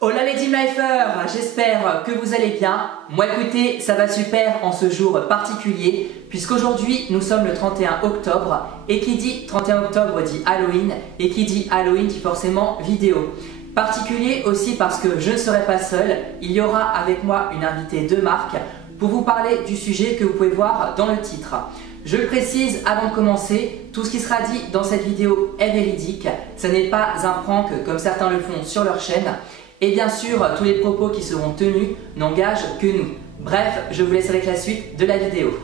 Hola les Team Lifers, j'espère que vous allez bien. Moi écoutez, ça va super en ce jour particulier puisqu'aujourd'hui nous sommes le 31 octobre et qui dit 31 octobre dit Halloween et qui dit Halloween dit forcément vidéo. Particulier aussi parce que je ne serai pas seul, il y aura avec moi une invitée de marque pour vous parler du sujet que vous pouvez voir dans le titre. Je le précise avant de commencer, tout ce qui sera dit dans cette vidéo est véridique, ce n'est pas un prank comme certains le font sur leur chaîne. Et bien sûr, tous les propos qui seront tenus n'engagent que nous. Bref, je vous laisse avec la suite de la vidéo.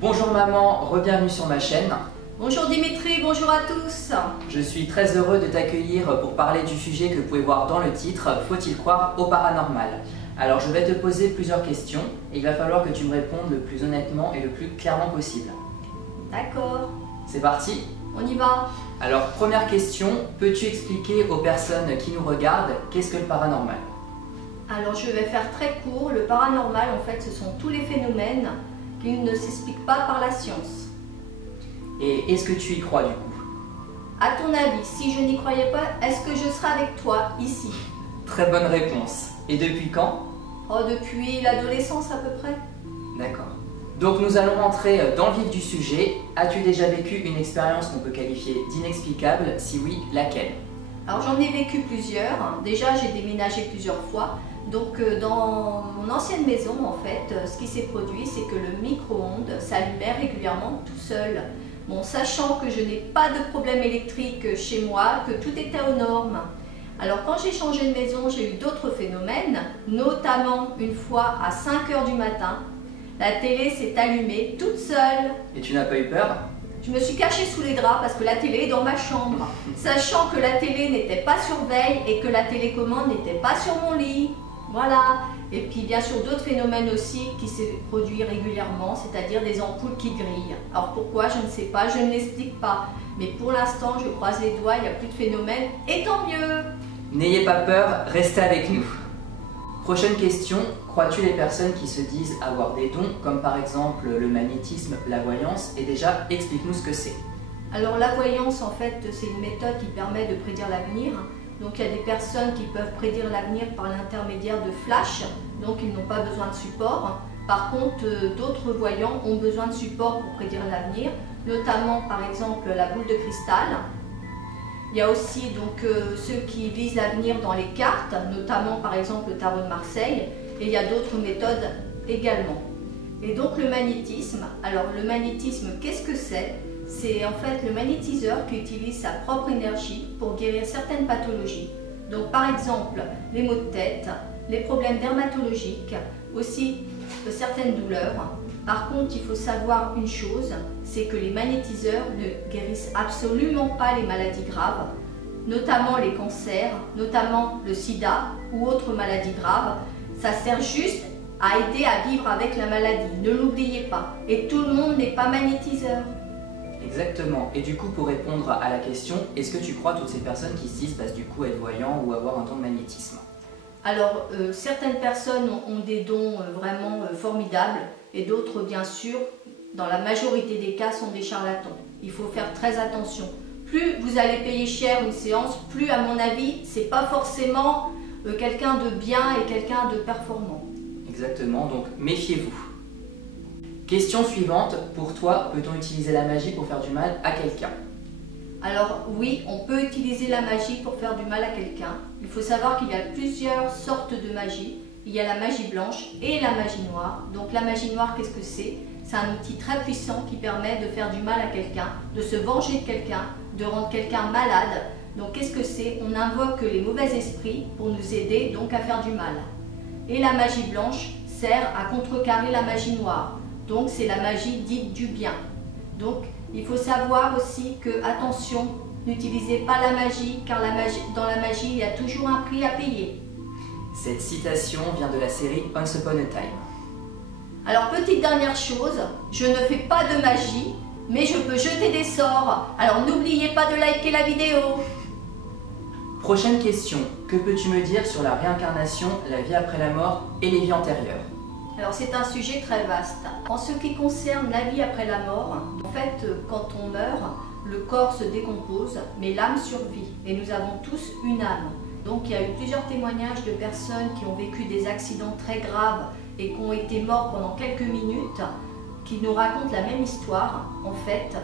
Bonjour maman, re-bienvenue sur ma chaîne. Bonjour Dimitri, bonjour à tous. Je suis très heureux de t'accueillir pour parler du sujet que vous pouvez voir dans le titre, faut-il croire au paranormal? Alors je vais te poser plusieurs questions et il va falloir que tu me répondes le plus honnêtement et le plus clairement possible. D'accord. C'est parti? On y va. Alors première question, peux-tu expliquer aux personnes qui nous regardent qu'est-ce que le paranormal? Alors je vais faire très court. Le paranormal en fait ce sont tous les phénomènes qui ne s'expliquent pas par la science. Et est-ce que tu y crois du coup? À ton avis, si je n'y croyais pas, est-ce que je serais avec toi ici? Très bonne réponse. Et depuis quand? Oh, depuis l'adolescence à peu près. D'accord. Donc nous allons rentrer dans le vif du sujet. As-tu déjà vécu une expérience qu'on peut qualifier d'inexplicable? Si oui, laquelle? Alors j'en ai vécu plusieurs. Déjà j'ai déménagé plusieurs fois. Donc dans mon ancienne maison en fait, ce qui s'est produit c'est que le micro-ondes s'allumait régulièrement tout seul. Bon, sachant que je n'ai pas de problème électrique chez moi, que tout était aux normes. Alors quand j'ai changé de maison, j'ai eu d'autres phénomènes, notamment une fois à 5 h du matin. La télé s'est allumée toute seule. Et tu n'as pas eu peur? Je me suis cachée sous les draps parce que la télé est dans ma chambre, sachant que la télé n'était pas sur veille et que la télécommande n'était pas sur mon lit. Voilà. Et puis bien sûr d'autres phénomènes aussi qui se produisent régulièrement, c'est-à-dire des ampoules qui grillent. Alors pourquoi, je ne sais pas, je ne l'explique pas. Mais pour l'instant, je croise les doigts, il n'y a plus de phénomène et tant mieux. N'ayez pas peur, restez avec nous. Prochaine question, crois-tu les personnes qui se disent avoir des dons, comme par exemple le magnétisme, la voyance? Et déjà, explique-nous ce que c'est. Alors la voyance, en fait, c'est une méthode qui permet de prédire l'avenir. Donc il y a des personnes qui peuvent prédire l'avenir par l'intermédiaire de flash, donc ils n'ont pas besoin de support. Par contre, d'autres voyants ont besoin de support pour prédire l'avenir, notamment par exemple la boule de cristal. Il y a aussi donc ceux qui lisent l'avenir dans les cartes, notamment par exemple le tarot de Marseille, et il y a d'autres méthodes également. Et donc le magnétisme, alors le magnétisme, qu'est-ce que c'est? C'est en fait le magnétiseur qui utilise sa propre énergie pour guérir certaines pathologies. Donc par exemple les maux de tête, les problèmes dermatologiques, aussi certaines douleurs. Par contre, il faut savoir une chose, c'est que les magnétiseurs ne guérissent absolument pas les maladies graves, notamment les cancers, notamment le sida ou autres maladies graves. Ça sert juste à aider à vivre avec la maladie, ne l'oubliez pas. Et tout le monde n'est pas magnétiseur. Exactement. Et du coup, pour répondre à la question, est-ce que tu crois toutes ces personnes qui se disent du coup être voyants ou avoir un don de magnétisme? Alors, certaines personnes ont des dons vraiment formidables et d'autres, bien sûr, dans la majorité des cas, sont des charlatans. Il faut faire très attention. Plus vous allez payer cher une séance, plus, à mon avis, c'est pas forcément quelqu'un de bien et quelqu'un de performant. Exactement, donc méfiez-vous. Question suivante, pour toi, peut-on utiliser la magie pour faire du mal à quelqu'un? Alors oui, on peut utiliser la magie pour faire du mal à quelqu'un. Il faut savoir qu'il y a plusieurs sortes de magie. Il y a la magie blanche et la magie noire. Donc la magie noire, qu'est-ce que c'est? C'est un outil très puissant qui permet de faire du mal à quelqu'un, de se venger de quelqu'un, de rendre quelqu'un malade. Donc qu'est-ce que c'est? On invoque les mauvais esprits pour nous aider donc à faire du mal. Et la magie blanche sert à contrecarrer la magie noire. Donc c'est la magie dite du bien. Donc il faut savoir aussi que, attention, n'utilisez pas la magie, car dans la magie, il y a toujours un prix à payer. Cette citation vient de la série Once Upon a Time. Alors, petite dernière chose, je ne fais pas de magie, mais je peux jeter des sorts. Alors, n'oubliez pas de liker la vidéo. Prochaine question, que peux-tu me dire sur la réincarnation, la vie après la mort et les vies antérieures? Alors c'est un sujet très vaste. En ce qui concerne la vie après la mort, en fait, quand on meurt, le corps se décompose, mais l'âme survit. Et nous avons tous une âme. Donc il y a eu plusieurs témoignages de personnes qui ont vécu des accidents très graves et qui ont été morts pendant quelques minutes, qui nous racontent la même histoire. En fait,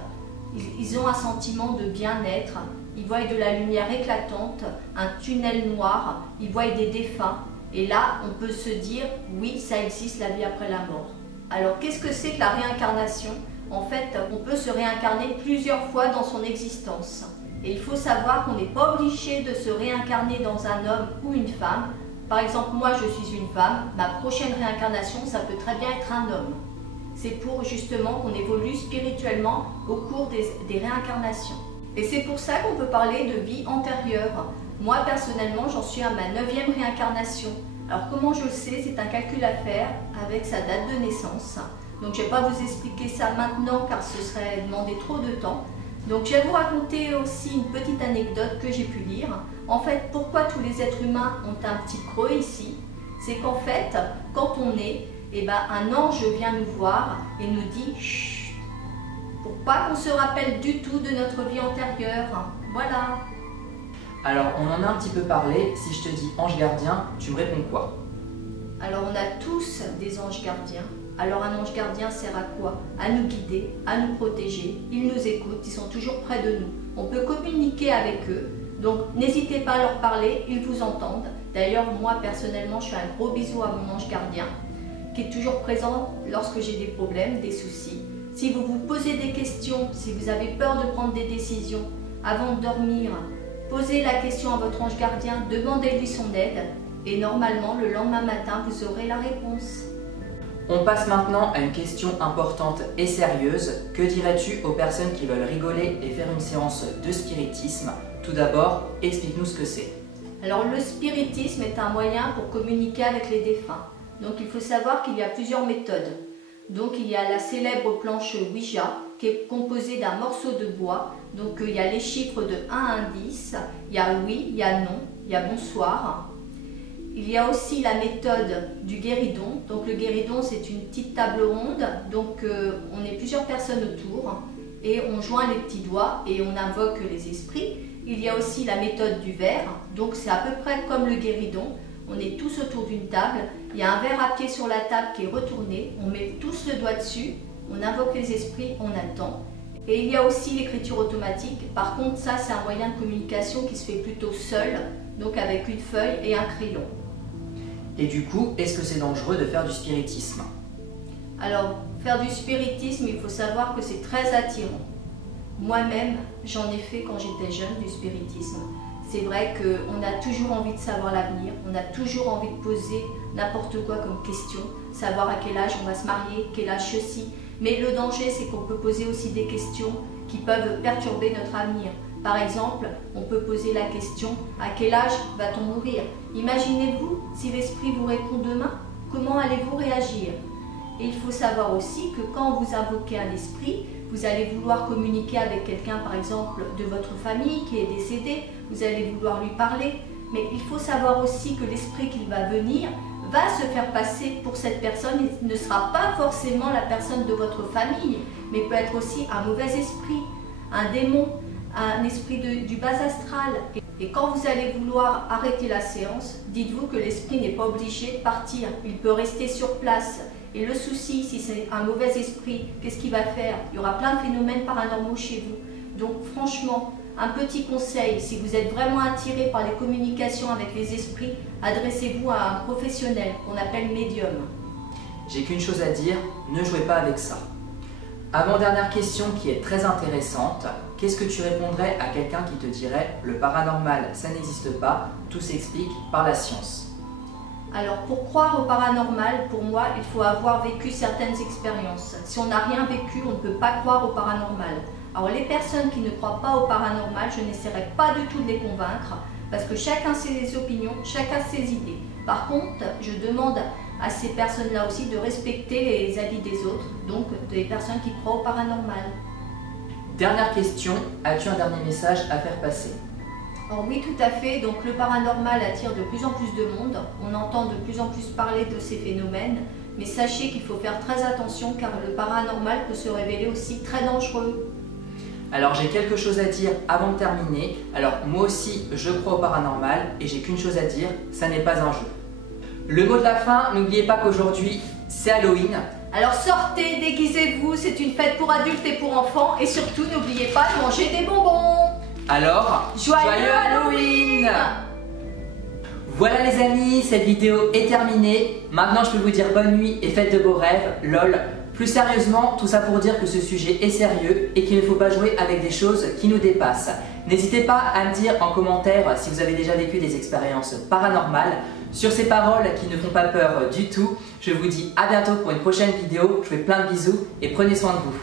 ils ont un sentiment de bien-être, ils voient de la lumière éclatante, un tunnel noir, ils voient des défunts. Et là, on peut se dire, oui, ça existe, la vie après la mort. Alors, qu'est-ce que c'est que la réincarnation? En fait, on peut se réincarner plusieurs fois dans son existence. Et il faut savoir qu'on n'est pas obligé de se réincarner dans un homme ou une femme. Par exemple, moi, je suis une femme. Ma prochaine réincarnation, ça peut très bien être un homme. C'est pour justement qu'on évolue spirituellement au cours des réincarnations. Et c'est pour ça qu'on peut parler de vie antérieure. Moi, personnellement, j'en suis à ma 9e réincarnation. Alors, comment je le sais? C'est un calcul à faire avec sa date de naissance. Donc, je ne vais pas vous expliquer ça maintenant car ce serait demander trop de temps. Donc, je vais vous raconter aussi une petite anecdote que j'ai pu lire. En fait, pourquoi tous les êtres humains ont un petit creux ici? C'est qu'en fait, quand on est, un ange vient nous voir et nous dit « Chut !» pour pas qu'on se rappelle du tout de notre vie antérieure. Voilà. Alors, on en a un petit peu parlé. Si je te dis ange gardien, tu me réponds quoi? Alors, on a tous des anges gardiens. Alors, un ange gardien sert à quoi? À nous guider, à nous protéger. Ils nous écoutent, ils sont toujours près de nous. On peut communiquer avec eux. Donc, n'hésitez pas à leur parler, ils vous entendent. D'ailleurs, moi, personnellement, je fais un gros bisou à mon ange gardien, qui est toujours présent lorsque j'ai des problèmes, des soucis. Si vous vous posez des questions, si vous avez peur de prendre des décisions avant de dormir, posez la question à votre ange gardien, demandez-lui son aide et normalement, le lendemain matin, vous aurez la réponse. On passe maintenant à une question importante et sérieuse. Que dirais-tu aux personnes qui veulent rigoler et faire une séance de spiritisme? Tout d'abord, explique-nous ce que c'est. Alors, le spiritisme est un moyen pour communiquer avec les défunts. Donc, il faut savoir qu'il y a plusieurs méthodes. Donc, il y a la célèbre planche Ouija, qui est composée d'un morceau de bois. Donc, il y a les chiffres de 1 à 10. Il y a oui, il y a non, il y a bonsoir. Il y a aussi la méthode du guéridon. Donc, le guéridon, c'est une petite table ronde. Donc, on est plusieurs personnes autour et on joint les petits doigts et on invoque les esprits. Il y a aussi la méthode du verre. Donc, c'est à peu près comme le guéridon. On est tous autour d'une table. Il y a un verre à pied sur la table qui est retourné. On met tous le doigt dessus. On invoque les esprits, on attend. Et il y a aussi l'écriture automatique. Par contre, ça, c'est un moyen de communication qui se fait plutôt seul, donc avec une feuille et un crayon. Et du coup, est-ce que c'est dangereux de faire du spiritisme? Alors, faire du spiritisme, il faut savoir que c'est très attirant. Moi-même, j'en ai fait quand j'étais jeune, du spiritisme. C'est vrai qu'on a toujours envie de savoir l'avenir, on a toujours envie de poser n'importe quoi comme question, savoir à quel âge on va se marier, quel âge ceci. Mais le danger, c'est qu'on peut poser aussi des questions qui peuvent perturber notre avenir. Par exemple, on peut poser la question « À quel âge va-t-on mourir ?» Imaginez-vous, si l'esprit vous répond demain, comment allez-vous réagir? Et il faut savoir aussi que quand vous invoquez un esprit, vous allez vouloir communiquer avec quelqu'un, par exemple, de votre famille qui est décédé, vous allez vouloir lui parler, mais il faut savoir aussi que l'esprit qui va venir va se faire passer pour cette personne. Il ne sera pas forcément la personne de votre famille, mais peut être aussi un mauvais esprit, un démon, un esprit du bas astral. Et quand vous allez vouloir arrêter la séance, dites-vous que l'esprit n'est pas obligé de partir, il peut rester sur place. Et le souci, si c'est un mauvais esprit, qu'est-ce qu'il va faire? Il y aura plein de phénomènes paranormaux chez vous. Donc franchement, un petit conseil, si vous êtes vraiment attiré par les communications avec les esprits, adressez-vous à un professionnel qu'on appelle médium. J'ai qu'une chose à dire, ne jouez pas avec ça. Avant-dernière question qui est très intéressante, qu'est-ce que tu répondrais à quelqu'un qui te dirait « le paranormal, ça n'existe pas, tout s'explique par la science ». Alors pour croire au paranormal, pour moi, il faut avoir vécu certaines expériences. Si on n'a rien vécu, on ne peut pas croire au paranormal. Alors les personnes qui ne croient pas au paranormal, je n'essaierai pas du tout de les convaincre, parce que chacun ses opinions, chacun ses idées. Par contre, je demande à ces personnes-là aussi de respecter les avis des autres, donc des personnes qui croient au paranormal. Dernière question, as-tu un dernier message à faire passer? Alors oui, tout à fait. Donc le paranormal attire de plus en plus de monde. On entend de plus en plus parler de ces phénomènes. Mais sachez qu'il faut faire très attention car le paranormal peut se révéler aussi très dangereux. Alors j'ai quelque chose à dire avant de terminer. Alors moi aussi je crois au paranormal et j'ai qu'une chose à dire, ça n'est pas un jeu. Le mot de la fin, n'oubliez pas qu'aujourd'hui c'est Halloween. Alors sortez, déguisez-vous, c'est une fête pour adultes et pour enfants. Et surtout, n'oubliez pas de manger des bonbons. Alors, joyeux Halloween! Voilà les amis, cette vidéo est terminée. Maintenant je peux vous dire bonne nuit et faites de beaux rêves, lol. Plus sérieusement, tout ça pour dire que ce sujet est sérieux et qu'il ne faut pas jouer avec des choses qui nous dépassent. N'hésitez pas à me dire en commentaire si vous avez déjà vécu des expériences paranormales. Sur ces paroles qui ne font pas peur du tout, je vous dis à bientôt pour une prochaine vidéo. Je vous fais plein de bisous et prenez soin de vous.